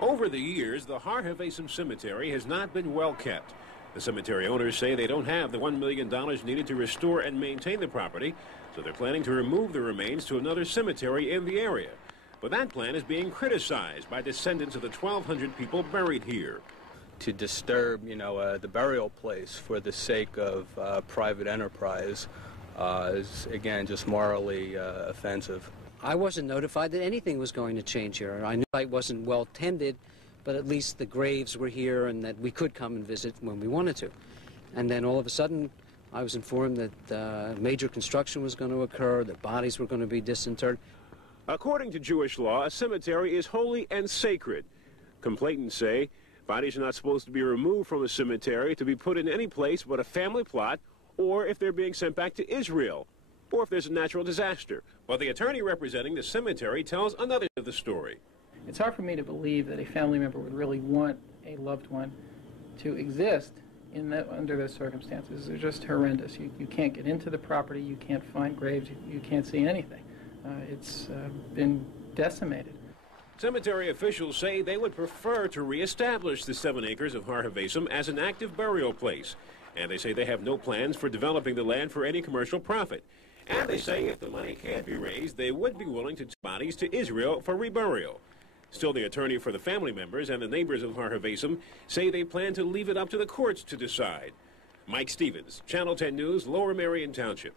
Over the years, the Har Havesim Cemetery has not been well kept. The cemetery owners say they don't have the $1 million needed to restore and maintain the property, so they're planning to remove the remains to another cemetery in the area. But that plan is being criticized by descendants of the 1,200 people buried here. To disturb, the burial place for the sake of private enterprise is, again, just morally offensive. I wasn't notified that anything was going to change here. I knew I wasn't well tended, but at least the graves were here and that we could come and visit when we wanted to. And then all of a sudden, I was informed that major construction was going to occur, that bodies were going to be disinterred. According to Jewish law, a cemetery is holy and sacred. Complainants say bodies are not supposed to be removed from a cemetery to be put in any place but a family plot, or if they're being sent back to Israel, or if there's a natural disaster. Well, the attorney representing the cemetery tells another of the story. It's hard for me to believe that a family member would really want a loved one to exist under those circumstances. They're just horrendous. You can't get into the property, you can't find graves, you can't see anything. It's been decimated. Cemetery officials say they would prefer to reestablish the 7 acres of Har Havesim as an active burial place. And they say they have no plans for developing the land for any commercial profit. And they say if the money can't be raised, they would be willing to take bodies to Israel for reburial. Still, the attorney for the family members and the neighbors of Har Havesim say they plan to leave it up to the courts to decide. Mike Stevens, Channel 10 News, Lower Merion Township.